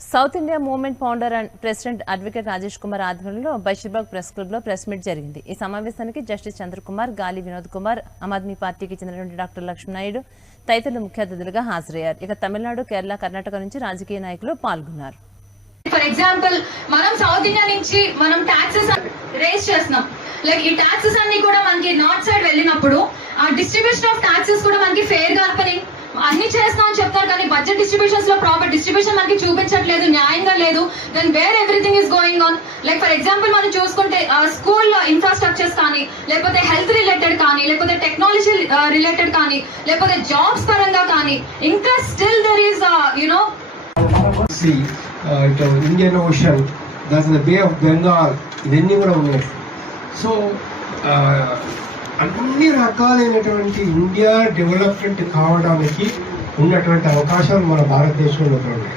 South India movement founder and president advocate Rajesh Kumar ఆధ్వర్యంలో Basheerbagh press club లో press meet జరిగింది. ఈ సమావేశానికి జస్టిస్ చంద్రకుమార్, గాలి వినోద్ కుమార్, ఆమ్ ఆద్మీ పార్టీకి చెందినటువంటి డాక్టర్ లక్ష్మణనాయుడు తదితరులు ముఖ్య అతిథులుగా హాజరయ్యారు. ఇక తమిళనాడు, కేరళ, కర్ణాటక నుంచి రాజకీయ నాయకులు పాల్గొన్నారు. ఫర్ ఎగ్జాంపుల్ మనం సౌత్ ఇండియా నుంచి మనం టాక్సెస్ రేస్ చేస్తున్నాం. లైక్ ఈ టాక్సెస్ అన్ని కూడా మనకి నార్త్ సైడ్ వెళ్ళినప్పుడు ఆ డిస్ట్రిబ్యూషన్ ఆఫ్ టాక్సెస్ కూడా మనకి ఫెయిర్ గా అన్ని చేస్తాం అని చెప్తారు, కానీ బడ్జెట్ డిస్ట్రిబ్యూషన్స్ లో ప్రాపర్ డిస్ట్రిబ్యూషన్ మనకి చూపించట్లేదు, న్యాయంగా లేదు. Then where everything is going on. Like for example మనం చూసుకుంటే స్కూల్ ఇన్ఫ్రాస్ట్రక్చర్స్ కానీ, లేకపోతే హెల్త్ రిలేటెడ్ కానీ, లేకపోతే టెక్నాలజీ రిలేటెడ్ కానీ, లేకపోతే జాబ్స్ పరంగా కానీ ఇంకా still there is Indian ocean, that's the bay of Bengal, ఇవన్నీ కూడా ఉన్నాయి. సో అన్ని రకాలైనటువంటి ఇండియా డెవలప్మెంట్ కావడానికి ఉన్నటువంటి అవకాశాలు మన భారతదేశంలో ఉన్నాయి.